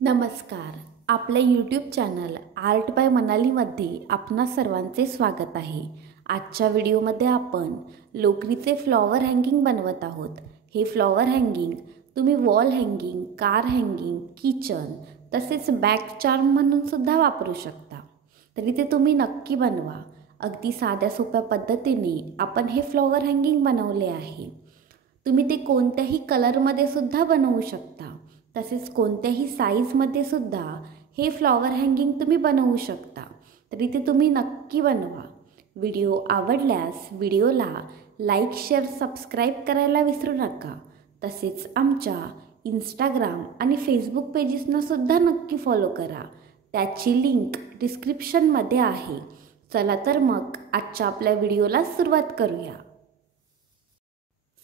नमस्कार. आपल्या YouTube channel art bye मनालीमध्ये आपणा सर्वांचे स्वागत आहे. आजच्या व्हिडिओमध्ये आपण लोकरीचे फ्लॉवर हँगिंग बनवत आहोत. हे फ्लॉवर हँगिंग तुम्ही wall hanging, car hanging, kitchen तसेच बॅक चार्म म्हणून सुद्धा वापरू शकता. तरी ते तुम्ही नक्की बनवा. अगदी साध्या सोप्या पद्धतीने आपण हे फ्लॉवर हँगिंग बनवले आहे. तुम्ही ते कोणत्याही कलरमध्ये सुद्धा बनवू शकता. तसेच कोणत्याही साईजमध्ये सुद्धा हे फ्लॉवर हँगिंग तुम्ही बनवू शकता. तरी ते तुम्ही नक्की बनवा. व्हिडिओ आवडल्यास व्हिडिओला लाईक, शेअर, सबस्क्राईब करायला विसरू नका. तसेच आमच्या इंस्टाग्राम आणि फेसबुक पेजेसना सुद्धा नक्की फॉलो करा. त्याची लिंक डिस्क्रिप्शनमध्ये आहे. चला तर मग आजच्या आपल्या व्हिडिओला सुरुवात करूया.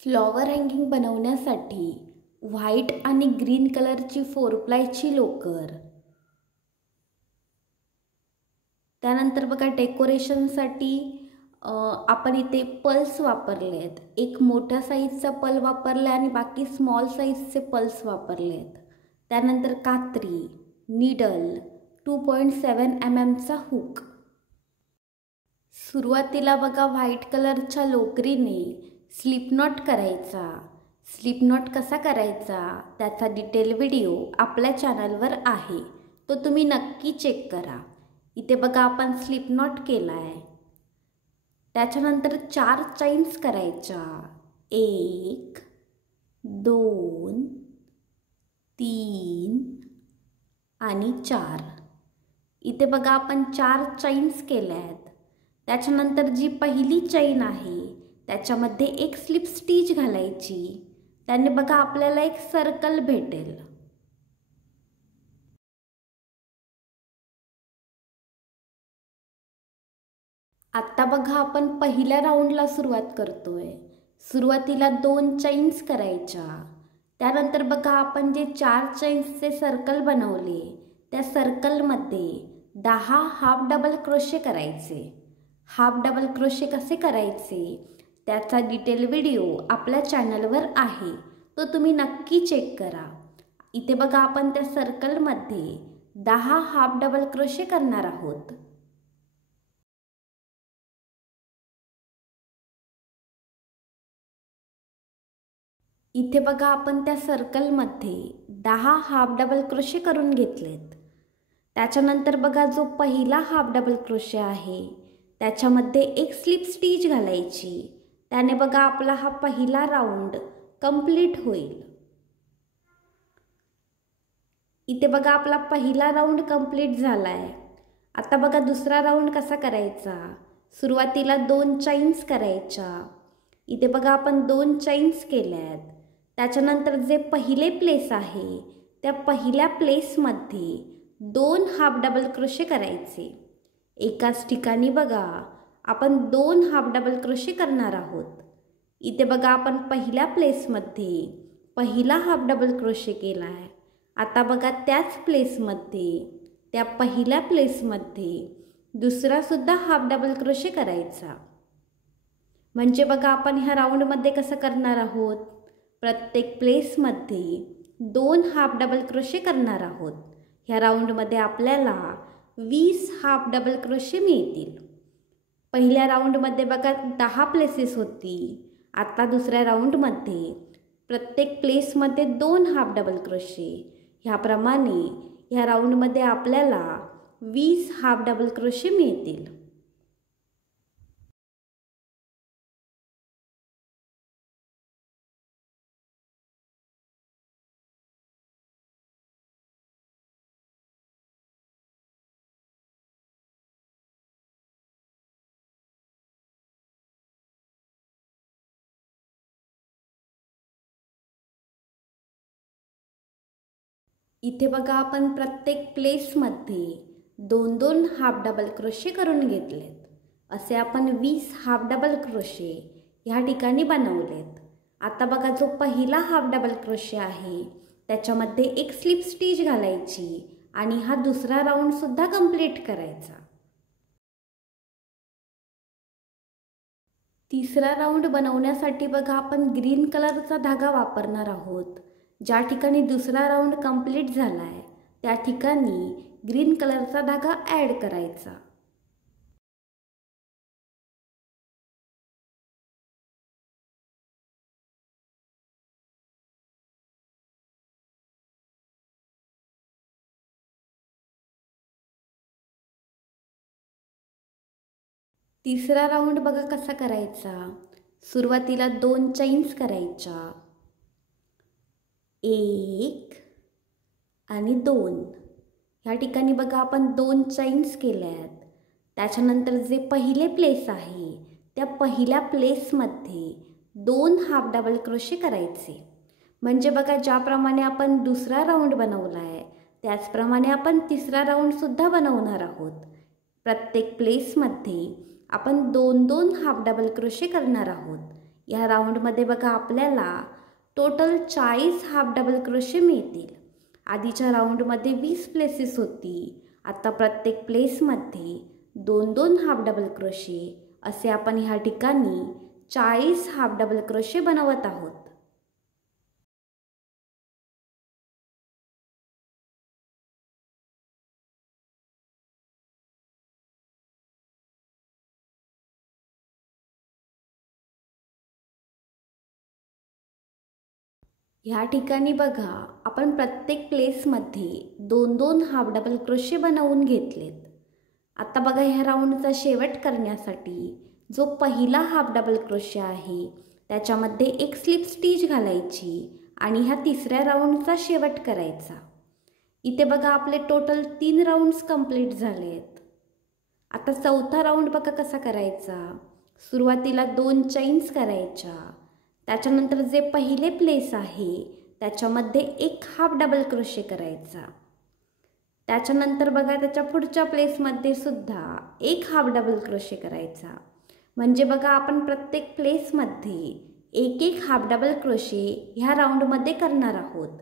फ्लॉवर हँगिंग बनवण्यासाठी व्हाईट आणि ग्रीन कलरची 4प्लायची लोकर, त्यानंतर बघा डेकोरेशनसाठी आपण इथे पल्स वापरले आहेत. एक मोठ्या साईजचा पल वापरला आणि बाकी स्मॉल साईजचे पल्स वापरले आहेत. त्यानंतर कात्री, नीडल, 2.7 mm हुक. सुरुवातीला बघा व्हाईट कलरच्या लोकरीने स्लिप नॉट करायचा. स्लिप नॉट कसा करायचा त्याचा डिटेल व्हिडिओ आपल्या चॅनलवर आहे, तो तुम्ही नक्की चेक करा. इथे बघा आपण स्लिप नॉट केला आहे. त्याच्यानंतर 4 चैन्स करायच्या. 1 2 3 आणि 4. इथे बघा आपण 4 चैन्स केल्या आहेत. त्याच्यानंतर जी पहिली चैन आहे त्याच्यामध्ये एक स्लिप स्टिच घालायची. त्याने बघा आपल्याला एक सर्कल भेटेल. आता बघा आपण पहिल्या राऊंडला सुरुवात करतोय. सुरुवातीला 2 चैन्स करायच्या. त्यानंतर बघा आपण जे 4 चैन्सचे सर्कल बनवले त्या सर्कलमध्ये 10 हाफ डबल क्रोशे करायचे. हाफ डबल क्रोशे कसे करायचे त्याचा डिटेल व्हिडिओ आपल्या चॅनलवर आहे, तो तुम्ही नक्की चेक करा. इथे बघा आपण त्या सर्कलमध्ये 10 हाफ डबल क्रोशे करणार आहोत. इथे बघा आपण त्या सर्कलमध्ये 10 हाफ डबल क्रोशे करून घेतलेत. त्याच्यानंतर बघा जो पहिला हाफ डबल क्रोशे आहे त्याच्यामध्ये एक स्लिप स्टिच घालायची. त्याने बघा आपला हा पहिला राऊंड कंप्लीट होईल. इथे बघा आपला पहिला राऊंड कंप्लीट झाला आहे. आता बघा दुसरा राऊंड कसा करायचा. सुरुवातीला 2 चैन्स करायच्या. इथे बघा आपण 2 चैन्स केल्या आहेत. त्याच्यानंतर जे पहिले प्लेस आहे त्या पहिल्या प्लेसमध्ये 2 हाफ डबल क्रोशे करायचे. एकाच ठिकाणी बघा आपण 2 हाफ डबल क्रोशे करणार आहोत. इथे बघा आपण पहिल्या प्लेसमध्ये पहिला हाफ डबल क्रोशे केला आहे. आता बघा त्याच प्लेसमध्ये त्या पहिल्या प्लेसमध्ये दुसरा सुद्धा हाफ डबल क्रोशे करायचा. म्हणजे बघा आपण ह्या राऊंडमध्ये कसं करणार आहोत, प्रत्येक प्लेसमध्ये 2 हाफ डबल क्रोशे करणार आहोत. ह्या राऊंडमध्ये आपल्याला 20 हाफ डबल क्रोशे मिळतील. पहिल्या राऊंडमध्ये बघा 10 प्लेसेस होती. आता दुसऱ्या राऊंडमध्ये प्रत्येक प्लेसमध्ये 2 हाफ डबल क्रोशे. ह्याप्रमाणे ह्या राऊंडमध्ये आपल्याला 20 हाफ डबल क्रोशे मिळतील. इथे बघा आपण प्रत्येक प्लेसमध्ये 2-2 हाफ डबल क्रोशे करून घेतलेत. असे आपण 20 हाफ डबल क्रोशे ह्या ठिकाणी बनवलेत. आता बघा जो पहिला हाफ डबल क्रोशे आहे त्याच्यामध्ये एक स्लिप स्टिच घालायची आणि हा दुसरा राऊंड सुद्धा कंप्लीट करायचा. तिसरा राऊंड बनवण्यासाठी बघा आपण ग्रीन कलरचा धागा वापरणार आहोत. ज्या ठिकाणी दुसरा राऊंड कंप्लीट झाला आहे त्या ठिकाणी ग्रीन कलरचा धागा ॲड करायचा. तिसरा राऊंड बघा कसा करायचा. सुरुवातीला 2 चैन्स करायच्या, 1 आणि 2. ह्या ठिकाणी बघा आपण 2 चैन्स केल्यात. त्याच्यानंतर जे पहिले प्लेस आहे त्या पहिल्या प्लेसमध्ये 2 हाफ डबल क्रोशे करायचे. म्हणजे बघा ज्याप्रमाणे आपण दुसरा राऊंड बनवला आहे त्याचप्रमाणे आपण तिसरा राऊंडसुद्धा बनवणार आहोत. प्रत्येक प्लेसमध्ये आपण 2-2 हाफ डबल क्रोशे करणार आहोत. या राऊंडमध्ये बघा आपल्याला टोटल 40 हाफ डबल क्रोशे मिळतील. आधीच्या राऊंडमध्ये 20 प्लेसेस होती. आता प्रत्येक प्लेसमध्ये 2-2 हाफ डबल क्रोशे असे आपण ह्या ठिकाणी 40 हाफ डबल क्रोशे बनवत आहोत. ह्या ठिकाणी बघा आपण प्रत्येक प्लेसमध्ये 2-2 हाफ डबल क्रोशे बनवून घेतलेत. आता बघा ह्या राऊंडचा शेवट करण्यासाठी जो पहिला हाफ डबल क्रोशे आहे त्याच्यामध्ये एक स्लिप स्टिच घालायची आणि ह्या तिसऱ्या राऊंडचा शेवट करायचा. इथे बघा आपले टोटल 3 राऊंड्स कंप्लीट झाले आहेत. आता चौथा राऊंड बघा कसा करायचा. सुरुवातीला 2 चैन्स करायच्या. त्याच्यानंतर जे पहिले प्लेस आहे त्याच्यामध्ये एक हाफ डबल क्रोशे करायचा. त्याच्यानंतर बघा त्याच्या पुढच्या प्लेसमध्ये सुद्धा एक हाफ डबल क्रोशे करायचा. म्हणजे बघा आपण प्रत्येक प्लेसमध्ये एक हाफ डबल क्रोशे ह्या राऊंडमध्ये करणार आहोत.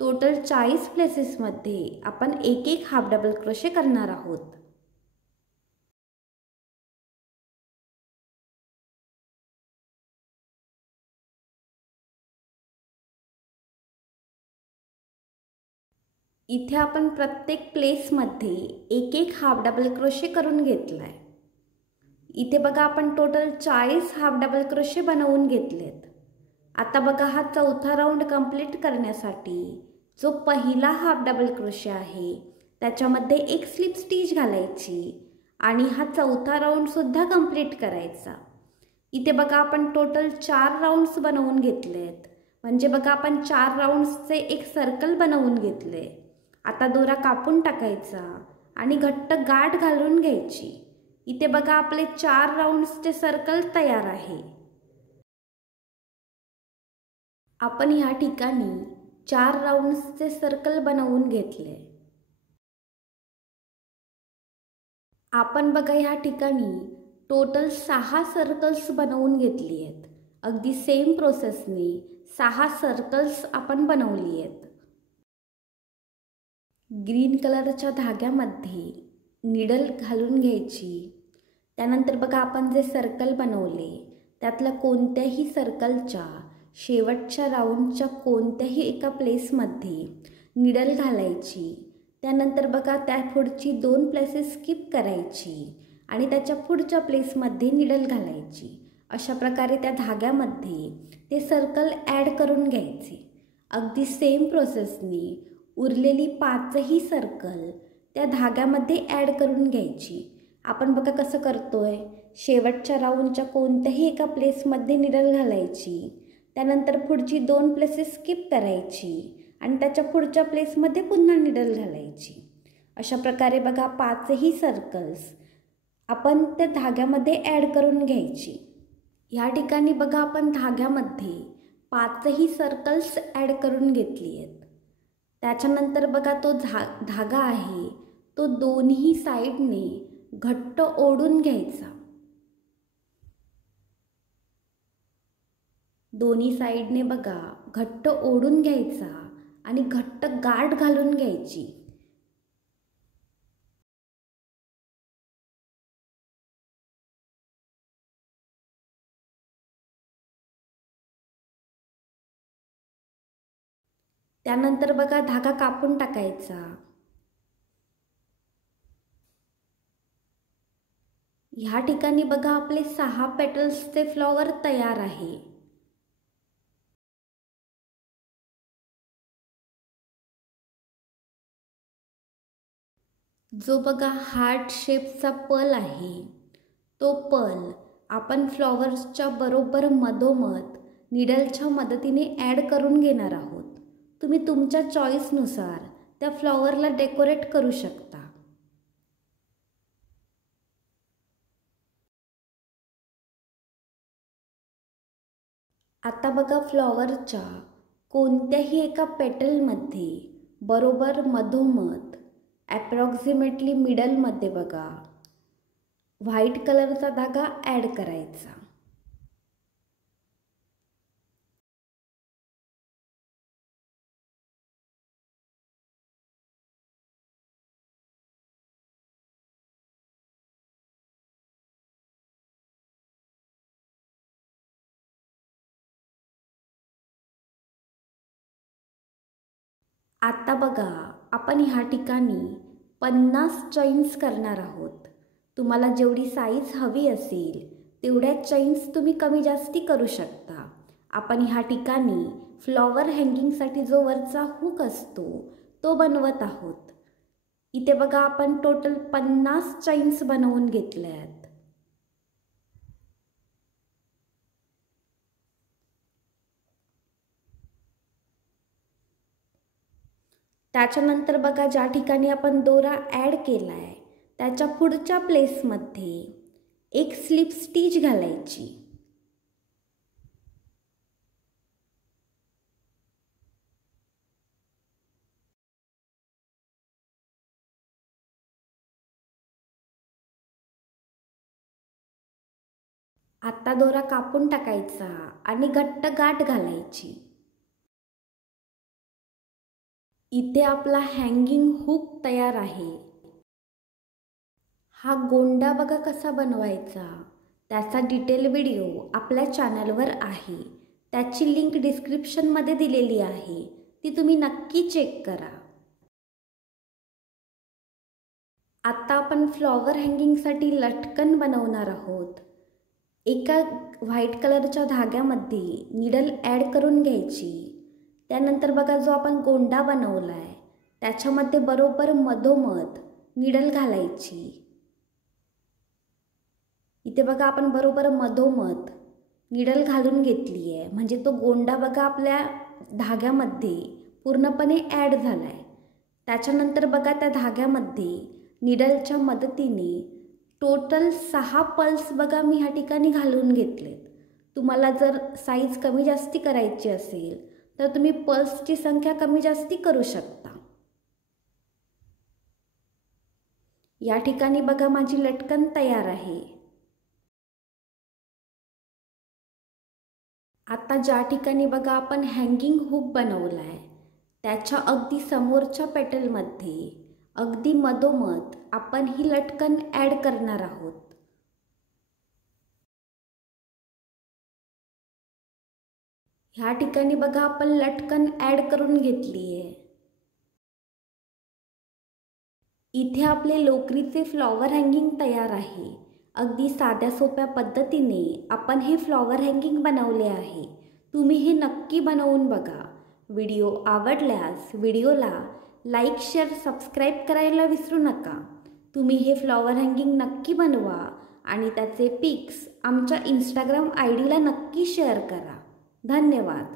टोटल 40 प्लेसेसमध्ये आपण एक हाफ डबल क्रोशे करणार आहोत. इथे आपण प्रत्येक प्लेसमध्ये एक हाफ डबल क्रोशे करून घेतला आहे. इथे बघा आपण टोटल 40 हाफ डबल क्रोशे बनवून घेतलेत. आता बघा हा चौथा राऊंड कंप्लीट करण्यासाठी जो पहिला हाफ डबल क्रोशे आहे त्याच्यामध्ये एक स्लिप स्टिच घालायची आणि हा चौथा राऊंडसुद्धा कंप्लीट करायचा. इथे बघा आपण टोटल 4 राऊंड्स बनवून घेतलेत. म्हणजे बघा आपण 4 राऊंड्सचे एक सर्कल बनवून घेतले. आता दोरा कापून टाकायचा आणि घट्ट गाठ घालून घ्यायची. इथे बघा आपले 4 राऊंड्सचे सर्कल तयार आहे. आपण ह्या ठिकाणी 4 राऊंड्सचे सर्कल बनवून घेतले. आपण बघा ह्या ठिकाणी टोटल 6 सर्कल्स बनवून घेतली आहेत. अगदी सेम प्रोसेसने 6 सर्कल्स आपण बनवली आहेत. ग्रीन कलरच्या धाग्यामध्ये निडल घालून घ्यायची. त्यानंतर बघा आपण जे सर्कल बनवले त्यातल्या कोणत्याही सर्कलच्या शेवटच्या राऊंडच्या कोणत्याही एका प्लेसमध्ये निडल घालायची. त्यानंतर बघा त्या पुढची 2 प्लेसेस स्किप करायची आणि त्याच्या पुढच्या प्लेसमध्ये निडल घालायची. अशा प्रकारे त्या धाग्यामध्ये ते सर्कल ॲड करून घ्यायचे. अगदी सेम प्रोसेसने उरलेली 5ही सर्कल त्या धाग्यामध्ये ॲड करून घ्यायची. आपण बघा कसं करतोय. शेवटच्या राऊंडच्या कोणत्याही एका प्लेसमध्ये निडल घालायची. त्यानंतर पुढची 2 प्लेसेस स्किप करायची आणि त्याच्या पुढच्या प्लेसमध्ये पुन्हा निडल घालायची. अशा प्रकारे बघा 5ही सर्कल्स आपण त्या धाग्यामध्ये ॲड करून घ्यायची. ह्या ठिकाणी बघा आपण धाग्यामध्ये 5ही सर्कल्स ॲड करून घेतली आहेत. त्याच्यानंतर बघा तो धागा आहे तो दोन्ही साईडने घट्ट ओढून घ्यायचा. दोन्ही साईडने बघा घट्ट ओढून घ्यायचा आणि घट्ट गाठ घालून घ्यायची. त्यानंतर बघा धागा कापून टाकायचा. ह्या ठिकाणी बघा आपले 6 पेटल्सचे फ्लॉवर तयार आहे. जो बघा हार्ट शेपचा पल आहे, तो पल आपण फ्लॉवर्सच्या बरोबर मधोमध निडलच्या मदतीने ॲड करून घेणार आहोत. तुम्ही तुमच्या चॉईसनुसार त्या फ्लॉवरला डेकोरेट करू शकता. आता बघा फ्लॉवरच्या कोणत्याही एका पेटलमध्ये बरोबर मधोमध ॲप्रॉक्सिमेटली मिडलमध्ये बघा व्हाईट कलरचा धागा ॲड करायचा. आता बघा आपण ह्या ठिकाणी 50 चैन्स करणार आहोत. तुम्हाला जेवढी साईज हवी असेल तेवढ्या चैन्स तुम्ही कमी जास्ती करू शकता. आपण ह्या ठिकाणी फ्लॉवर हँगिंगसाठी जो वरचा हुक असतो तो बनवत आहोत. इथे बघा आपण टोटल 50 चैन्स बनवून घेतल्या आहेत. त्याच्यानंतर बघा ज्या ठिकाणी आपण दोरा ॲड केला आहे त्याच्या पुढच्या प्लेसमध्ये एक स्लिप स्टिच घालायची. आता दोरा कापून टाकायचा आणि घट्ट गाठ घालायची. इथे आपला हँगिंग हुक तयार आहे. हा गोंडा बघा कसा बनवायचा त्याचा डिटेल व्हिडिओ आपल्या चॅनलवर आहे. त्याची लिंक डिस्क्रिप्शनमध्ये दिलेली आहे, ती तुम्ही नक्की चेक करा. आता आपण फ्लॉवर हँगिंगसाठी लटकन बनवणार आहोत. एका व्हाईट कलरच्या धाग्यामध्ये निडल ॲड करून घ्यायची. त्यानंतर बघा जो आपण गोंडा बनवला आहे त्याच्यामध्ये बरोबर मधोमध निडल घालायची. इथे बघा आपण बरोबर मधोमध निडल घालून घेतली आहे, म्हणजे तो गोंडा बघा आपल्या धाग्यामध्ये पूर्णपणे ॲड झाला आहे. त्याच्यानंतर बघा त्या धाग्यामध्ये निडलच्या मदतीने टोटल 6 पल्स बघा मी ह्या ठिकाणी घालून घेतलेत. तुम्हाला जर साईज कमी जास्ती करायची असेल तर तुम्ही पल्सची संख्या कमी जास्ती करू शकता. या ठिकाणी बघा माझी लटकन तयार आहे. आता ज्या ठिकाणी बघा आपण हँगिंग हुक बनवला आहे त्याच्या अगदी समोरच्या पेटलमध्ये अगदी मधोमध आपण ही लटकन ॲड करणार आहोत. ह्या ठिकाणी बघा आपण लटकन ॲड करून घेतली आहे. इथे आपले लोकरीचे फ्लॉवर हँगिंग तयार आहे. अगदी साध्या सोप्या पद्धतीने आपण हे फ्लॉवर हँगिंग बनवले आहे. तुम्ही हे नक्की बनवून बघा. व्हिडिओ आवडल्यास व्हिडिओला लाईक, शेअर, सबस्क्राईब करायला विसरू नका. तुम्ही हे फ्लॉवर हँगिंग नक्की बनवा आणि त्याचे पिक्स आमच्या इंस्टाग्राम ID ला नक्की शेअर करा. धन्यवाद.